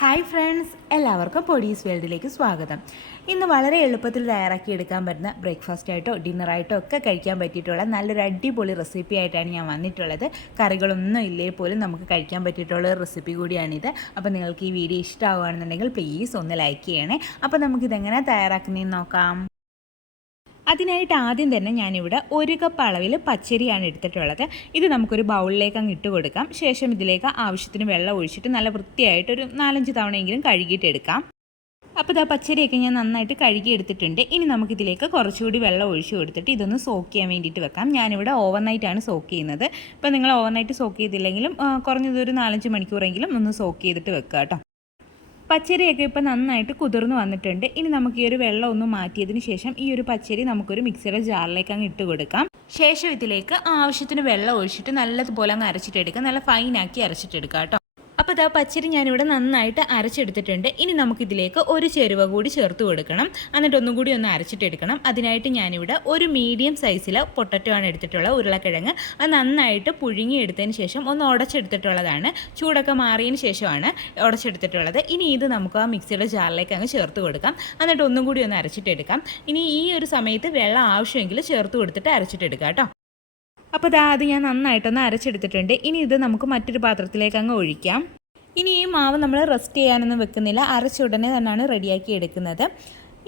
Hi friends എല്ലാവർക്കും പൊടീസ് വേൾഡിലേക്ക് സ്വാഗതം. ഇന്ന് വളരെ എളുപ്പത്തിൽ തയ്യാറാക്കി എടുക്കാൻ പറ്റുന്ന ബ്രേക്ക്ഫാസ്റ്റ് ആയിട്ടോ ഡിന്നറായിട്ടോ ഒക്കെ കഴിക്കാൻ പറ്റിയിട്ടുള്ള നല്ലൊരു അടിപൊളി റെസിപ്പി ആയിട്ടാണ് ഞാൻ വന്നിട്ടുള്ളത്. കറികളൊന്നും ഇല്ലേ പോലും നമുക്ക് കഴിക്കാൻ പറ്റിയിട്ടുള്ള റെസിപ്പി കൂടിയാണിത്. അപ്പോൾ നിങ്ങൾക്ക് ഈ വീഡിയോ ഇഷ്ടമാവുകയാണെന്നുണ്ടെങ്കിൽ പ്ലീസ് ഒന്ന് ലൈക്ക് ചെയ്യണേ. അപ്പോൾ നമുക്കിതെങ്ങനെ തയ്യാറാക്കുന്നതെന്ന് നോക്കാം. അതിനായിട്ട് ആദ്യം തന്നെ ഞാനിവിടെ ഒരു കപ്പ് അളവിൽ പച്ചരിയാണ് എടുത്തിട്ടുള്ളത്. ഇത് നമുക്കൊരു ബൗളിലേക്ക് അങ്ങ് ഇട്ട് കൊടുക്കാം. ശേഷം ഇതിലേക്ക് ആവശ്യത്തിന് വെള്ളം ഒഴിച്ചിട്ട് നല്ല വൃത്തിയായിട്ട് ഒരു നാലഞ്ച് തവണയെങ്കിലും കഴുകിയിട്ട് എടുക്കാം. അപ്പോൾ ഇതാ പച്ചരിയൊക്കെ ഞാൻ നന്നായിട്ട് കഴുകി എടുത്തിട്ടുണ്ട്. ഇനി നമുക്കിതിലേക്ക് കുറച്ചുകൂടി വെള്ളം ഒഴിച്ചു കൊടുത്തിട്ട് ഇതൊന്ന് സോക്ക് ചെയ്യാൻ വേണ്ടിയിട്ട് വെക്കാം. ഞാനിവിടെ ഓവർനൈറ്റാണ് സോക്ക് ചെയ്യുന്നത്. ഇപ്പോൾ നിങ്ങൾ ഓവർനൈറ്റ് സോക്ക് ചെയ്തില്ലെങ്കിലും കുറഞ്ഞതൊരു നാലഞ്ച് മണിക്കൂറെങ്കിലും ഒന്ന് സോക്ക് ചെയ്തിട്ട് വെക്കുക കേട്ടോ. പച്ചരിയൊക്കെ ഇപ്പോൾ നന്നായിട്ട് കുതിർന്നു വന്നിട്ടുണ്ട്. ഇനി നമുക്ക് ഈ ഒരു വെള്ളം ഒന്ന് മാറ്റിയതിന് ശേഷം ഈ ഒരു പച്ചരി നമുക്കൊരു മിക്സിയുടെ ജാറിലേക്ക് അങ്ങ് ഇട്ട് കൊടുക്കാം. ശേഷം ഇതിലേക്ക് ആവശ്യത്തിന് വെള്ളം ഒഴിച്ചിട്ട് നല്ലതുപോലെ അങ്ങ് അരച്ചിട്ടെടുക്കാം. നല്ല ഫൈനാക്കി അരച്ചിട്ടെടുക്കാം കേട്ടോ. അപ്പോൾ ഇതാ പച്ചരി ഞാനിവിടെ നന്നായിട്ട് അരച്ചെടുത്തിട്ടുണ്ട്. ഇനി നമുക്കിതിലേക്ക് ഒരു ചേരുവ കൂടി ചേർത്ത് കൊടുക്കണം. എന്നിട്ട് ഒന്നും കൂടി ഒന്ന് അരച്ചിട്ടെടുക്കണം. അതിനായിട്ട് ഞാനിവിടെ ഒരു മീഡിയം സൈസിലെ പൊട്ടറ്റോ ആണ് എടുത്തിട്ടുള്ളത് ഉരുളക്കിഴങ്ങ്. അത് നന്നായിട്ട് പുഴുങ്ങി എടുത്തതിന് ശേഷം ഒന്ന് ഉടച്ചെടുത്തിട്ടുള്ളതാണ്. ചൂടൊക്കെ മാറിയതിന് ശേഷമാണ് ഉടച്ചെടുത്തിട്ടുള്ളത്. ഇനി ഇത് നമുക്ക് ആ മിക്സിയുടെ ജാറിലേക്ക് അങ്ങ് ചേർത്ത് കൊടുക്കാം. എന്നിട്ട് ഒന്നും കൂടി ഒന്ന് അരച്ചിട്ടെടുക്കാം. ഇനി ഈ ഒരു സമയത്ത് വെള്ളം ആവശ്യമെങ്കിൽ ചേർത്ത് കൊടുത്തിട്ട് അരച്ചിട്ടെടുക്കാം കേട്ടോ. അപ്പോൾ അത് ഞാൻ നന്നായിട്ടൊന്ന് അരച്ചെടുത്തിട്ടുണ്ട്. ഇനി ഇത് നമുക്ക് മറ്റൊരു പാത്രത്തിലേക്ക് അങ്ങ് ഒഴിക്കാം. ഇനി ഈ മാവ് നമ്മൾ റെസ്റ്റ് ചെയ്യാനൊന്നും വെക്കുന്നില്ല. അരച്ച ഉടനെ തന്നെയാണ് റെഡിയാക്കി എടുക്കുന്നത്.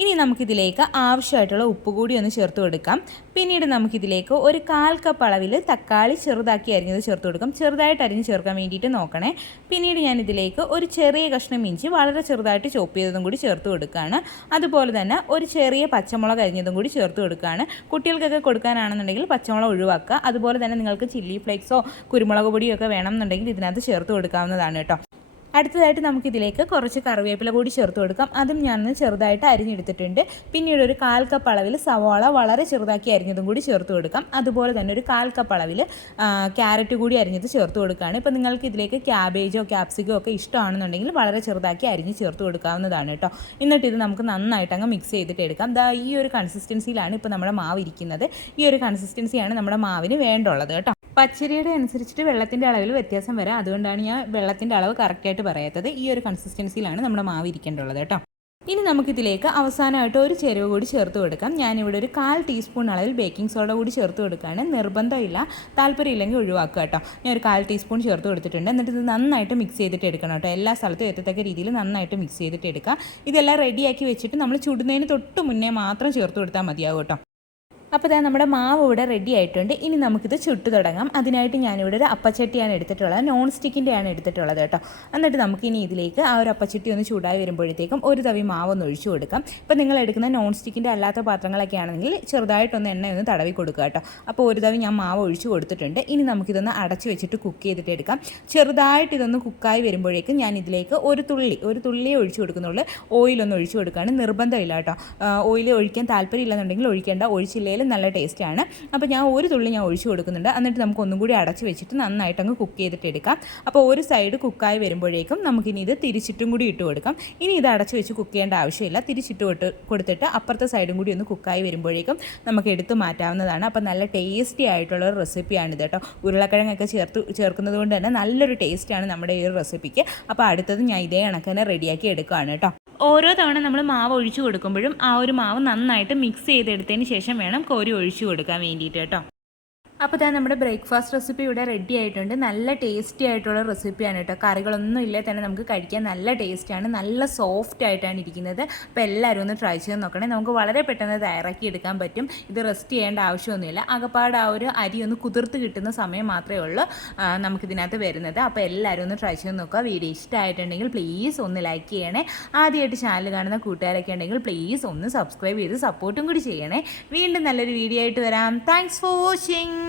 ഇനി നമുക്കിതിലേക്ക് ആവശ്യമായിട്ടുള്ള ഉപ്പ് കൂടി ഒന്ന് ചേർത്ത് കൊടുക്കാം. പിന്നീട് നമുക്കിതിലേക്ക് ഒരു കാൽ കപ്പ് അളവിൽ തക്കാളി ചെറുതാക്കി അരിഞ്ഞത് ചേർത്ത് കൊടുക്കാം. ചെറുതായിട്ട് അരിഞ്ഞ് ചേർക്കാൻ വേണ്ടിയിട്ട് നോക്കണേ. പിന്നീട് ഞാൻ ഇതിലേക്ക് ഒരു ചെറിയ കഷ്ണം ഇഞ്ചി വളരെ ചെറുതായിട്ട് ചോപ്പ് ചെയ്തതും കൂടി ചേർത്ത് കൊടുക്കുകയാണ് അതുപോലെ തന്നെ ഒരു ചെറിയ പച്ചമുളക് അരിഞ്ഞതും കൂടി ചേർത്ത് കൊടുക്കുകയാണ് കുട്ടികൾക്കൊക്കെ കൊടുക്കാനാണെന്നുണ്ടെങ്കിൽ പച്ചമുളക് ഒഴിവാക്കുക. അതുപോലെ തന്നെ നിങ്ങൾക്ക് ചില്ലി ഫ്ലേക്സോ കുരുമുളക് പൊടിയോ ഒക്കെ വേണമെന്നുണ്ടെങ്കിൽ ഇതിനകത്ത് ചേർത്ത് കൊടുക്കാവുന്നതാണ് കേട്ടോ. അടുത്തതായിട്ട് നമുക്കിതിലേക്ക് കുറച്ച് കറിവേപ്പില കൂടി ചേർത്ത് കൊടുക്കാം. അതും ഞാനൊന്ന് ചെറുതായിട്ട് അരിഞ്ഞെടുത്തിട്ടുണ്ട്. പിന്നീട് ഒരു കാൽ കപ്പ് അളവിൽ സവാള വളരെ ചെറുതാക്കി അരിഞ്ഞതും കൂടി ചേർത്ത് കൊടുക്കാം. അതുപോലെ തന്നെ ഒരു കാൽ കപ്പ് അളവിൽ ക്യാരറ്റ് കൂടി അരിഞ്ഞത് ചേർത്ത് കൊടുക്കുകയാണ്. ഇപ്പോൾ നിങ്ങൾക്ക് ഇതിലേക്ക് ക്യാബേജോ ക്യാപ്സിക്കോ ഒക്കെ ഇഷ്ടമാണെന്നുണ്ടെങ്കിൽ വളരെ ചെറുതാക്കി അരിഞ്ഞ് ചേർത്ത് കൊടുക്കാവുന്നതാണ് കേട്ടോ. എന്നിട്ട് ഇത് നമുക്ക് നന്നായിട്ട് അങ്ങ് മിക്സ് ചെയ്തിട്ട് എടുക്കാം. ദാ ഈ ഒരു കൺസിസ്റ്റൻസിയിലാണ് ഇപ്പോൾ നമ്മുടെ മാവ് ഇരിക്കുന്നത്. ഈ ഒരു കൺസിസ്റ്റൻസിയാണ് നമ്മുടെ മാവിന് വേണ്ടുള്ളത് കേട്ടോ. പച്ചരിയുടെ അനുസരിച്ചിട്ട് വെള്ളത്തിന്റെ അളവിൽ വ്യത്യാസം വരാം. അതുകൊണ്ടാണ് ഞാൻ വെള്ളത്തിന്റെ അളവ് കറക്റ്റായിട്ട് പറയാത്തത്. ഈ ഒരു കൺസിസ്റ്റൻസിയിലാണ് നമ്മുടെ മാവ് ഇരിക്കേണ്ടുള്ളത് കേട്ടോ. ഇനി നമുക്കിതിലേക്ക് അവസാനമായിട്ട് ഒരു ചേരുവ കൂടി ചേർത്ത് കൊടുക്കാം. ഞാനിവിടെ ഒരു കാൽ ടീസ്പൂൺ അളവിൽ ബേക്കിംഗ് സോഡ കൂടി ചേർത്ത് കൊടുക്കുകയാണ്. നിർബന്ധമില്ല. താല്പര്യമില്ലെങ്കിൽ ഒഴിവാക്കുക കേട്ടോ. ഞാൻ ഒരു കാൽ ടീസ്പൂൺ ചേർത്ത് കൊടുത്തിട്ടുണ്ട്. എന്നിട്ട് ഇത് നന്നായിട്ട് മിക്സ് ചെയ്തിട്ട് എടുക്കണം കേട്ടോ. എല്ലാ സ്ഥലത്തും എത്തത്തക്ക രീതിയിൽ നന്നായിട്ട് മിക്സ് ചെയ്തിട്ട് എടുക്കുക. ഇതെല്ലാം റെഡിയാക്കി വെച്ചിട്ട് നമ്മൾ ചുടുന്നതിന് തൊട്ട് മുന്നേ മാത്രം ചേർത്ത് കൊടുത്താൽ മതിയാകും കേട്ടോ. അപ്പോൾ ഇതാ നമ്മുടെ മാവ് ഇവിടെ റെഡി ആയിട്ടുണ്ട്. ഇനി നമുക്കിത് ചുട്ടു തുടങ്ങാം. അതിനായിട്ട് ഞാനിവിടെ ഒരു അപ്പച്ചട്ടിയാണ് എടുത്തിട്ടുള്ളത്. നോൺ സ്റ്റിക്കിന്റെയാണ് എടുത്തിട്ടുള്ളത് കേട്ടോ. എന്നിട്ട് നമുക്കിനി ഇതിലേക്ക് ആ ഒരു അപ്പച്ചട്ടി ഒന്ന് ചൂടായി വരുമ്പോഴത്തേക്കും ഒരു തവി മാവ് ഒന്ന് ഒഴിച്ചു കൊടുക്കാം. ഇപ്പോൾ നിങ്ങൾ എടുക്കുന്ന നോൺ സ്റ്റിക്കിന്റെ അല്ലാത്ത പാത്രങ്ങളൊക്കെ ആണെങ്കിൽ ചെറുതായിട്ടൊന്ന് എണ്ണ ഒന്ന് തടവി കൊടുക്കുക കേട്ടോ. അപ്പോൾ ഒരു തവി ഞാൻ മാവ് ഒഴിച്ചു കൊടുത്തിട്ടുണ്ട്. ഇനി നമുക്കിതൊന്ന് അടച്ചു വെച്ചിട്ട് കുക്ക് ചെയ്തിട്ട് എടുക്കാം. ചെറുതായിട്ട് ഇതൊന്ന് കുക്കായി വരുമ്പോഴേക്കും ഞാൻ ഇതിലേക്ക് ഒരു തുള്ളി ഒരു തുള്ളിയെ ഒഴിച്ചു കൊടുക്കുന്നുള്ളൂ. ഓയിലൊന്ന് ഒഴിച്ചു കൊടുക്കുകയാണ്. നിർബന്ധമില്ല കേട്ടോ. ഓയിൽ ഒഴിക്കാൻ താല്പര്യം ഇല്ലെന്നുണ്ടെങ്കിൽ ഒഴിക്കേണ്ട. ഒഴിച്ചില്ലെങ്കിൽ നല്ല ടേസ്റ്റാണ് അപ്പോൾ ഞാൻ ഒരു തുള്ളി ഞാൻ ഒഴിച്ചു കൊടുക്കുന്നുണ്ട്. എന്നിട്ട് നമുക്ക് ഒന്നും കൂടി അടച്ച് വെച്ചിട്ട് നന്നായിട്ട് അങ്ങ് കുക്ക് ചെയ്തിട്ട് എടുക്കാം. അപ്പോൾ ഒരു സൈഡ് കുക്കായി വരുമ്പോഴേക്കും നമുക്കിനി ഇത് തിരിച്ചിട്ടും കൂടി ഇട്ട് കൊടുക്കാം. ഇനി ഇത് അടച്ച് വെച്ച് കുക്ക് ചെയ്യേണ്ട ആവശ്യമില്ല. തിരിച്ചിട്ട് കൊടുത്ത് കൊടുത്തിട്ട് അപ്പുറത്തെ സൈഡും കൂടി ഒന്ന് കുക്കായി വരുമ്പോഴേക്കും നമുക്ക് എടുത്തു മാറ്റാവുന്നതാണ്. അപ്പോൾ നല്ല ടേസ്റ്റി ആയിട്ടുള്ള ഒരു റെസിപ്പിയാണിത് കേട്ടോ. ഉരുളക്കിഴങ്ങൊക്കെ ചേർത്ത് ചേർക്കുന്നത് കൊണ്ട് തന്നെ നല്ലൊരു ടേസ്റ്റാണ് നമ്മുടെ ഈ ഒരു റെസിപ്പിക്ക് അപ്പോൾ അടുത്തത് ഞാൻ ഇതേ കണക്ക് തന്നെ റെഡിയാക്കി എടുക്കുകയാണ് കേട്ടോ. ഓരോ തവണ നമ്മൾ മാവ് ഒഴിച്ചു കൊടുക്കുമ്പോഴും ആ ഒരു മാവ് നന്നായിട്ട് മിക്സ് ചെയ്തെടുത്തതിന് ശേഷം വേണം കോരി ഒഴിച്ചു കൊടുക്കാൻ വേണ്ടിയിട്ട് കേട്ടോ. അപ്പോൾ ഇതാ നമ്മുടെ ബ്രേക്ക്ഫാസ്റ്റ് റെസിപ്പി ഇവിടെ റെഡി ആയിട്ടുണ്ട്. നല്ല ടേസ്റ്റി ആയിട്ടുള്ള റെസിപ്പിയാണ് കേട്ടോ. കറികളൊന്നും ഇല്ലേ തന്നെ നമുക്ക് കഴിക്കാൻ നല്ല ടേസ്റ്റാണ് നല്ല സോഫ്റ്റ് ആയിട്ടാണ് ഇരിക്കുന്നത്. അപ്പോൾ എല്ലാവരും ഒന്ന് ട്രൈ ചെയ്ത് നോക്കണേ. നമുക്ക് വളരെ പെട്ടെന്ന് തയ്യാറാക്കി എടുക്കാൻ പറ്റും. ഇത് റെസ്റ്റ് ചെയ്യേണ്ട ആവശ്യമൊന്നുമില്ല. അകപ്പാട് ആ ഒരു അരി ഒന്ന് കുതിർത്ത് കിട്ടുന്ന സമയം മാത്രമേ ഉള്ളൂ നമുക്കിതിനകത്ത് വരുന്നത്. അപ്പോൾ എല്ലാവരും ഒന്ന് ട്രൈ ചെയ്ത് നോക്കുക. വീഡിയോ ഇഷ്ടമായിട്ടുണ്ടെങ്കിൽ പ്ലീസ് ഒന്ന് ലൈക്ക് ചെയ്യണേ. ആദ്യമായിട്ട് ചാനൽ കാണുന്ന കൂട്ടുകാരൊക്കെ ഉണ്ടെങ്കിൽ പ്ലീസ് ഒന്ന് സബ്സ്ക്രൈബ് ചെയ്ത് സപ്പോർട്ടും കൂടി ചെയ്യണേ. വീണ്ടും നല്ലൊരു വീഡിയോ ആയിട്ട് വരാം. Thanks for watching